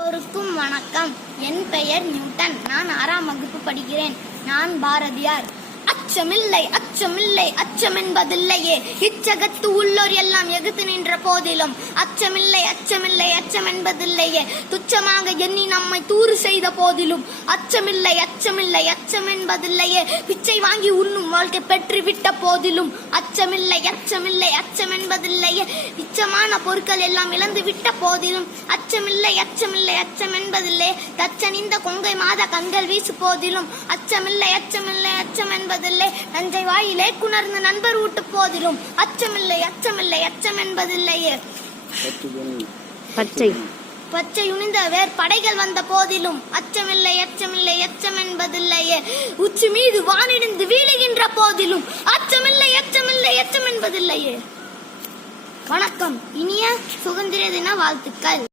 எல்லோருக்கும் வணக்கம். என் பெயர் நியூட்டன். நான் 6ஆம் வகுப்பு படிக்கிறேன். நான் பாரதியார். அச்சமில்லை அச்சமில்லை அச்சமென்பதில்லையே, இச்சகத்து உள்ளோர் எல்லாம் எகுத்து நின்ற போதிலும் அச்சமில்லை அச்சமில்லை அச்சமென்பதில்லையே, துச்சமாக எண்ணி நம்மை தூறு செய்த போதிலும் அச்சமில்லை அச்சமில்லை அச்சமென்பதில்லையே, பிச்சை வாங்கி உண்ணும் வாழ்க்கை பெற்றுவிட்ட போதிலும் அச்சமில்லை அச்சமில்லை அச்சமென்பதில்லையே, இச்சமான பொருட்கள் எல்லாம் இழந்து விட்ட போதிலும் அச்சமில்லை அச்சமில்லை அச்சமென்பதில்லையே, தச்சனிந்த கொங்கை மாத கண்கள் வீசு போதிலும் அச்சமில்லை அச்சமில்லை அச்சமென்பதில்லை, நஞ்சை வாயிலே குணர்ந்து நண்பர் ஊட்டு போதிலும் அச்சமில்லை அச்சமில்லை அச்சம் என்பதில்லையே, பச்சை உணிந்த வேர் படைகள் வந்த போதிலும் அச்சமில்லை அச்சமில்லை அச்சம் என்பதில்லையே, உச்சி மீது வானிடிந்து வீழுகின்ற போதிலும் அச்சமில்லை அச்சமில்லை அச்சம் என்பதில்லையே. வணக்கம். இனிய சுதந்திர தின வாழ்த்துக்கள்.